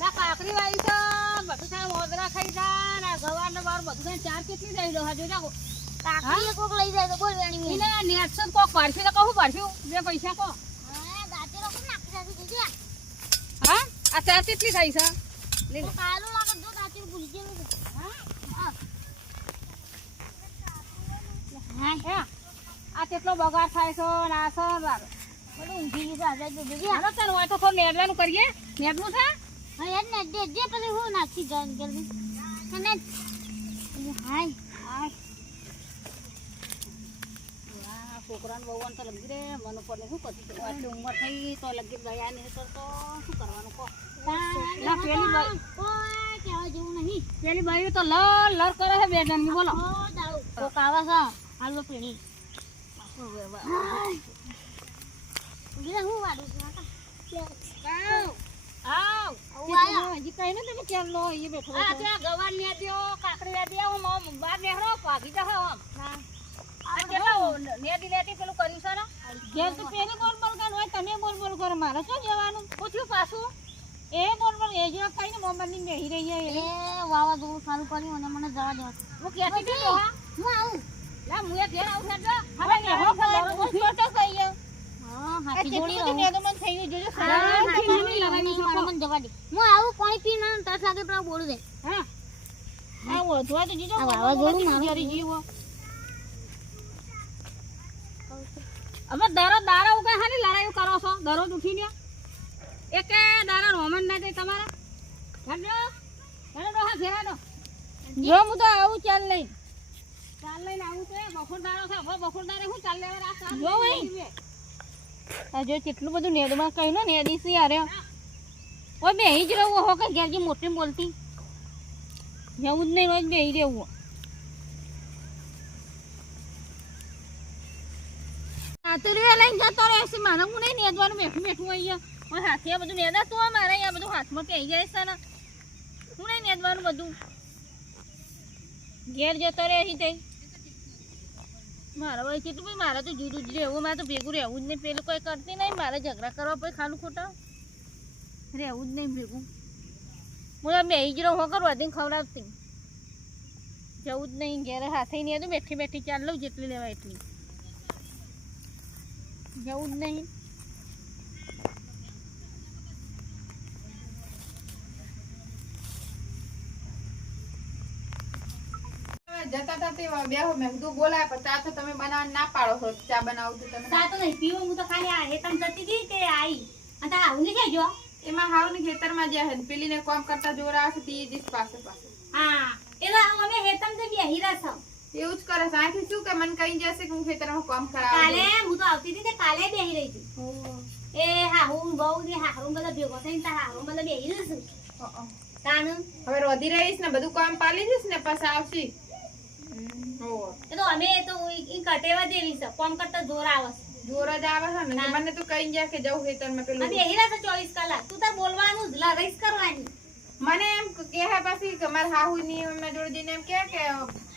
ના કાકરી વાળી છે બધું થાય મોદરા ખાઈ જાય ને ગવાર ને બાર બધું થાય ચાર કેટલી જાય ડોહા જોઈ નાખો. કાકીએ કોક લઈ જાય તો બોલ. એને કોક પાડશે તો કહું પાડશું બે પૈસા કો હા, દાંતેલો કોણ નાખી દીધી હા? આ ચાર કેટલી થઈ છે? લે તો કાલું લાગે તો દાંતેલું ભૂલી ગયેલું હા. હા. આ કેટલો બગાડ થાય છે નાસો આ છોકરાને બહુવાને તો લગી રે. મને પડે શું કરતી આટલી ઉંમર થઈ તો લગી ગયા નહીં તો શું કરવાનું કહો? પેલી બાઈ- કોઈ જેવું નહીં. પેલી બાઈ તો લર લર કરે છે બે બોલો. દારૂ છે હાલો પીણી. બીજા હું વાળું છું કાકા? આવ હજી કઈ ને તમે કેમ લો એ બેઠો આ આ ગવાર ને દ્યો કાકડી ને દ્યો હું આમ બાર નેહરો ભાગી જા આમ હા. આ કેટલો નેદી નેદી પેલું કર્યું છે ને ઘેર તો પેલી બોલ બોલ કરો હોય તમે બોલ બોલ કરો મારે શું જવાનું પૂછ્યું પાછું એ બોલ બોલ એ જો કઈ ને મોબાઈલની બેહી રહી એ છે વાવાઝોડું સારું કર્યું અને મને જવા દો હું કહેતી હતી હું આવું લા હું એ ઘેર આવું છે હવે નેહરો ફેરો પૂછ્યો તો કઈ હાથી થઈ ગયું જોજો મને જવા દે. હું આવું પાણી પીને આવું, તરસ લાગે તો બોલું દે હા. આ વધવા તો જીજો આ વાવાઝોડું મારું. જીવો હવે દરરોજ દારા ઉગે હાલી લડાઈ કરો છો દરરોજ ઉઠીને. એકે દારા રોમન ના દે તમારા? હેડો હેડો ડોહા ફેરાડો જો હું તો આવું ચાલ લઈને. આવું છે બખોરદારો છે. હવે બફોર દારે હું ચાલ લેવા જો આ જો કેટલું બધું નેડમાં કહ્યું ને નેડી છે યાર. ઓય જ રહું હો કે ઘેરજી મોટી બોલતી. જવું જ નહીં, રોજ બેહી રહેવું. જતો રહેશે મારે હું નહીં નેદવાનું, બેઠું બેઠું અહીંયા. બધું નેદાતું હોય મારે આ બધું હાથમાં પહેરી જાય છે ને. હું નહીં નેદવાનું બધું. ઘેર જતો રહે અહીં મારે ભાઈ કેટલું ભાઈ મારે તો જુદું જ રહેવું, મારે તો ભેગું રહેવું જ નહીં, પેલું કોઈ કરતી નહીં, મારે ઝઘડા કરવા પછી ખાલું ખોટા રહેવું જ નહીં ભેગું. હું આ બેહી જ રહું કરું વધીને ખવડાવતી. જવું જ નહીં, ઘેરે હાથે નહીં હતું બેઠી બેઠી ચાલ લઉં, જેટલી લેવાય એટલી. જવું જ નહીં. જતા હતા તે બેહો મેં કીધું બોલાય પણ ચા તો તમે બનાવવા ના પાડો છો ચા બનાવું તો તમે. ચા તો નહીં પીવું હું તો ખાલી આ હેતમ જતી હતી તે આઈ? અને તારા આવું નહીં કહેજો એમાં હાવ ને ખેતરમાં જ્યાં હે પેલી ને કામ કરતા જોર આવે છે તે દિવસ પાસે પાસે હા એટલે અમે હેતમ તો બેહી રહ્યા છો એવું જ કરે છે. આથી શું કે મને કહી જશે કે હું ખેતરમાં કામ કાલે હું તો આવતી હતી તે કાલે બેહી રહી હતી એ હાહુ બહુ ને હાહુ બધા ભેગો થઈને તારા હાહુ બધા બેહી રહીશું તાણ હવે રોધી રહીશ ને બધું કામ પાલી જઈશ ને પછી આવશી. એ તો ઈ કટેવા દેવી છે. કોમ કરતા જોર આવે જોર જ આવે છે ને? મને તો કઈ જાય કે જવું ખેતરમાં પેલું આ બેહી છે ચોવીસ કલાક. તું તાર બોલવાનું જ. લડાઈ કરવાની. મને એમ કે હે પછી કે મારા હાહુ ની જોડે જઈને એમ કે કે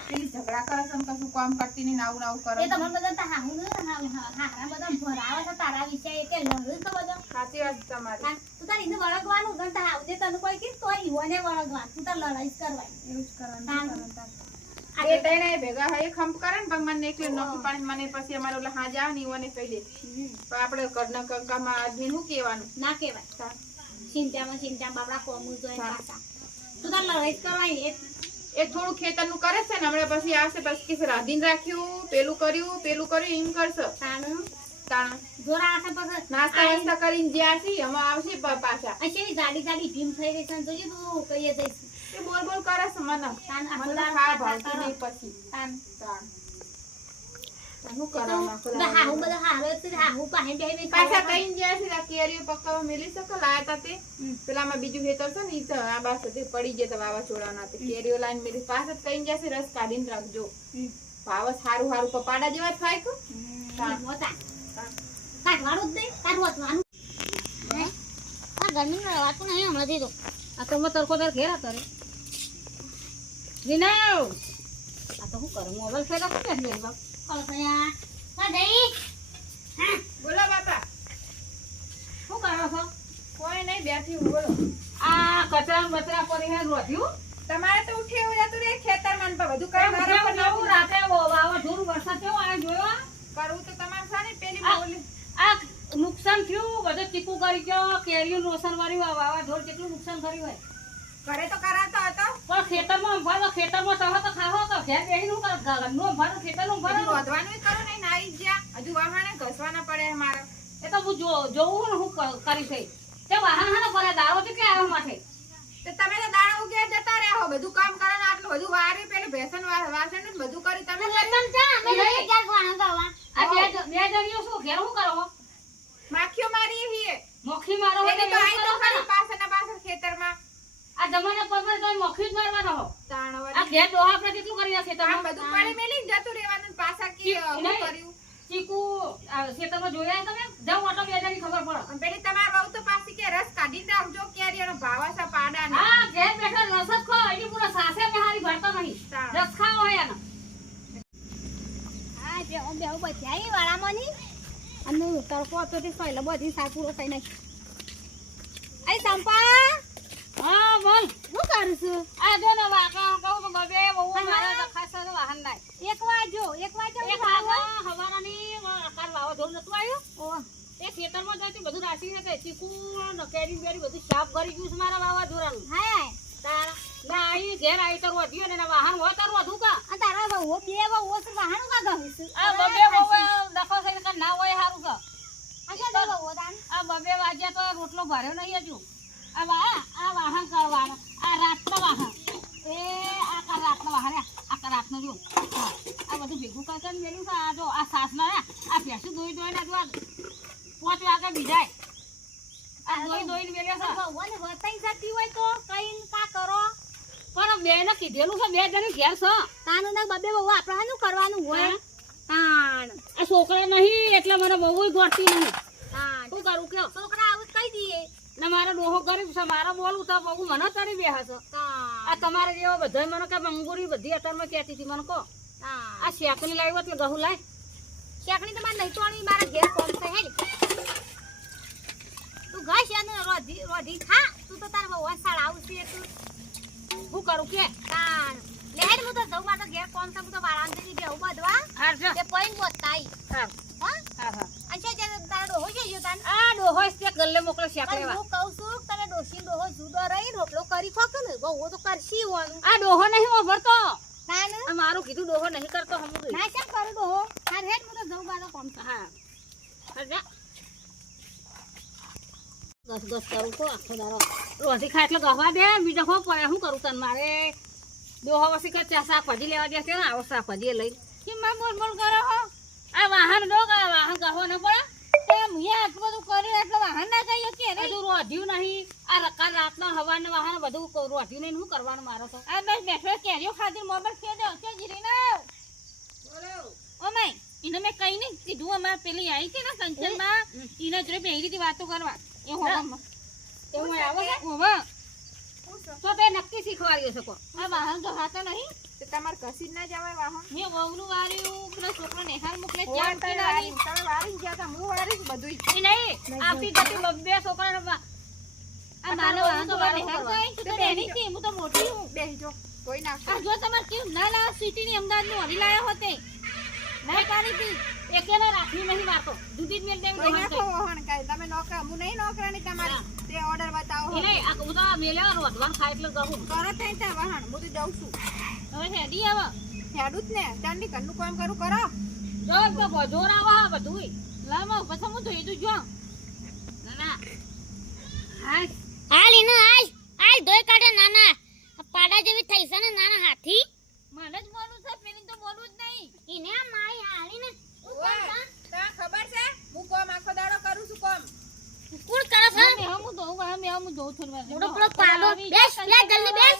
પેલી ઝઘડા કરે છે કશું કામ કરતી નહીં કરે એ. બધા તા હાહુ ને હા- હા- હારા બધા ભરાવે છે તારા વિશે. કે લડું તો બધા. સાચી વાત તમારી હા, તું તાર એને વળગવાનું ગણ તાર આવજે તને કોઈ કે તોય ઈવોને વળગવાનું તું તાર લડાઈ જ કરવાની એવું જ કરવાનું તાન. કરવાનું તાન. આ એ તઈને ભેગા હોય એ ખંપ કરે ને પણ મને પાણી મને પછી અમારે ઓલા હાજે આવે ને કહી દે. પણ આપણે ઘરના કંકામાં આદમી શું કહેવાનું? ના કહેવાય. ચિંતામાં ચિંતા બાપડા કોમું જોઈ હા. પાછા. તું તાર લડાઈ જ કરવાની એ થોડું ખેતરનું કરે છે ને હમણાં પછી આવશે પછી કે રાધીને રાખ્યું પેલું કર્યું પેલું કર્યું એમ કરશે. તાણ. જોર આશે પછી નાસ્તા વાસ્તા કરીને છે અમે આવશે પાછા. આ ગાડી ગાડી ભીમ થઈ ગઈ છે તો કહીએ જઈશ. એ બોલ બોલ કરે છે મને. મને ખા ખાતા નહીં પછી. તાણ. તાણ. બધા હારો છે પાછા કઈ છે આ કેરીઓ પકાવવા મેલી શકો લાયા તે પેલામાં બીજું ખેતર છે ને ઈ તો આ બાસ તે પડી ગયા તા તે. કેરીઓ લાઈન મેલી. પાછા કઈ જ્યાં છે રસ કાઢીને રાખજો. સારું સારું પપાડા જેવા થાય કે? કાઢવાનું જ નહીં હે? આ ગરમીનું નહીં હમણાંથી તો. આ તો મેં તરકો તાર ઘેર હતા વિનાવ આ તો શું કરું? મોબાઈલ ફેરા શું કરી બાપ? બોલો બાપા. શું કરો છો? કોઈ નહીં બેઠી બોલો. આ કચરા બચરા પર હે રોધ્યું? તમારે તો ઉઠે એવું જતું રે ખેતર મન પર બધું કામ મારા પર નવું રાતે વાવાઝોડું વરસાદ કેવો આને જોયો? કરવું તો તમારે સાને પેલી બોલી આ નુકસાન થયું બધું ચીકુ કરી ગયો કેરીયું નોસન વાવા વાવાઝોડ કેટલું નુકસાન કર્યું હોય. ઘરે તો કરાતો હતો. પણ ખેતરમાં તો ખેતરમાં તમે તો ખાવો તો. ઘેર બેહીને હું કરો? ઘરનું તો ખેતરનું રહો. રોધવાનું કરો નહીં નાઈ જ્યાં હજુ વાહણે ઘસવાના પડે મારે એ તો હું જો- જોઉં ને હું કરી થઈ તે વાહન હાલો ભરે દાળો તો કે આવ્યો માથે તો તમે તો દાણા ઉગ્યા જતા રહ્યા હો બધું કામ કરો ને આટલું બધું વાર્યું પેલું ભેસન વાસણ ને બધું કરી તમે લગ્ન છે અમે લઈ ચાર ગોણા ગવા આ બે જ- બે જણીઓ શું ઘેર હું કરો માખીઓ મારી હીએ મોખી મારો હોય તો આઈ તો કરો ખરી ને. પાછળ ખેતરમાં. આ જમાના પર તો મોખી જ મારવાનો હો આ. ઘેર ડોહા આપણે કેટલું કરી નાખે આમ બધું પાણી મેલી જતું રહેવાનું પાછા કી હું કર્યું? ચીકુ ખેતરમાં જોયા તમે? જાઓ ઓટો બે જણી ખબર પડે. અને પેલી તમારી વહુ તો પાછી કે રસ કાઢી રાખજો કેરીનો ભાવા છે પાડા ને હા ઘેર બેઠા રસ જ ખો એની પૂરો સાસે બહારી ભરતો નહીં. રસ ખાવો હોય એનો. હા બે બે બધી વાળામાં ની અને તડકો તો તે સોયલા બધી સાપુરો પૂરો થઈ નાખી અરે ચંપા હા બોલ. શું કરું છું? આ જો ને વાકા કહું બબે બહુ મારા ખાસા તો વાહન નાય એક વાજો એક વાજો એક વાગા હવારાની અકાર વાવાઝોડું નતું આવ્યું? ઓ. એ ખેતરમાં જતી બધું રાખી શકે ચીકુ ને બેરી બધું સાફ કરી ગયું છે મારા વાવાઝોડાનું. હાય. તારા ના અહીં ઘેર આવી તો રોધ્યો ને એના વાહન હોય તો રોધું કા? આ તારા બહુ બે બહુ ઓછું વાહન કા ગયું છે? આ બબે બહુ દફો થઈને ના હોય કા આ બબે વાગ્યા તો રોટલો ભર્યો નહીં હજુ. આ આ વાહન કરવાનો. આ રાતનો વાહન. એ આ કા રાતનો વાહન. આ કા રાતનો જો. આ બધું ભેગું કરતા મેલ્યું કે આ જો આ સાસનો આ ભેંસું ધોઈ ધોઈને પાંચ વાગે બીજાય. આ ધોઈ દોઈને મેલ્યો છે. ભગવાન વતાઈ જતી હોય તો કઈ કા કરો. પણ બેને કીધેલું છે બે જણી ઘેર છે. તાનું ના બબે બહુ આપણે કરવાનું હોય. તાણ. આ છોકરા નહીં એટલે મને બહુ ગોઠતી નહીં. શું કરું કયો? છોકરા આવું કહી દઈએ. ને મારો ડોહો ગરીબ છે મારે બોલવું તો બહુ મને તરી બે હશે આ તમારે જેવા બધા મને કે મંગુરી બધી અત્યારમાં કહેતી હતી મને કહો. આ શેકની લાવી એટલે ગહું લાય. શેકની તમારે નહીં તોડી મારા ઘેર કોમ છે હેડી. તું ઘાસ અને રોધી રોધી ખા. તું તો તારા બહુ વસાડ આવશે તું હું કરું કે? તાણ. લે હેડ હું તો જઉં મારા ઘેર કોમ છે હું તો થી બેહું બધવા હાર છે તે પૈન બોતાઈ હા. હા? હાર અચ્છા ડોહો છે યો આ ડોહો છે ગલ્લે મોકલો હું કહું છું તને ડોશી ડોહો જુદો રહી રોટલો કરી ખોક ને બહુ તો કરશી હોવાનું. આ ડોહો નહીં તાન. આ મારું કીધું ડોહો નહીં કરતો હમું ના કેમ કરું ડોહો? હાર હેડ હું તો જઉં કોમ હા. હાર ગસ ગસ કરું તો આખો દાડો. રોટી ખાય એટલે ગવા દે બીજો ખો પડે શું કરું તને મારે? ડોહો વસી કે ચા શાકભાજી લેવા દે છે ને આવો શાકભાજી લઈ કેમ માં બોલ બોલ કરો હો? આ વાહન ડો આ વાહન કહો ન પડે. તે મુએ આટલું બધું કર્યું એટલે વાહન ના કહીએ કે રે બધું રોધ્યું નહીં. આ રકા રાતના હવાને વાહન બધું રોધ્યું નહીં શું કરવાનું મારે તો? આ બસ બેઠો કેરીઓ ખાધી મોબાઈલ ખેડો કે જીરી ના ઓ માય એને મેં કઈ નહીં કીધું અમાર પેલી આવી હતી ને કંચનમાં એને જોડે બેહી હતી વાતો કરવા. એ હોવામાં. એવું આવે હોવા. તો તે નક્કી શીખવાડ્યો છે આ વાહન તો હાથા નહીં. તો તમારે ઘસી ના જવાય વાહન? મેં વહુનું વાર્યું પેલા છોકરો નેહાલ મોકલે ત્યાં. તમે વારી ગયા તા હું વારીશ બધું નહીં આપી ગતિ બબ્બે છોકરાને વા- આ માનો વાહન તો કરવા. કહે, તું બેની છે હું તો મોટી હું બેસી જો. ધોઈ નાખો. આ જો તમારે કેવું ના લાવો સિટીની અમદાવાદની ઓરી લાયા હોતે. ના પાડી હતી એકેને રાખી નહીં વાતો. દૂધી મેલ દેમ કોઈ ના કઈ. વહોણ તમે નોકરા હું નહીં નોકરાની તમારી તે ઓર્ડર બતાવો નહીં આ હું તો મેલ્યો રોધવાનું ખાય એટલે ગહું કરો થઈ ત્યાં વાહણ હું તો જઉં છું. હવે હેડી આવો હેડું જ ને. ત્યાંની ઘરનું કામ કરું કરો. જોર તો આવે હા બધુંય. લાવો પછી હું ધોઈ દઉં જો. ના ના. હાલ. એને હાલ. હાલ ધોઈ કાઢે નાના. પાડા જેવી થઈ છે ને નાના હાથી. મને જ બોલવું છે પેલી તો બોલવું જ નહીં. એને આ માઈ હાલીને ઓય, તને ખબર છે? હું કોમ આખો દાડો કરું છું કોમ. કોણ કરે છે? મે હું તો મે હું જોઉં છું મોટો પેલો પાડો. બેસ લે જલ્દી બેસ.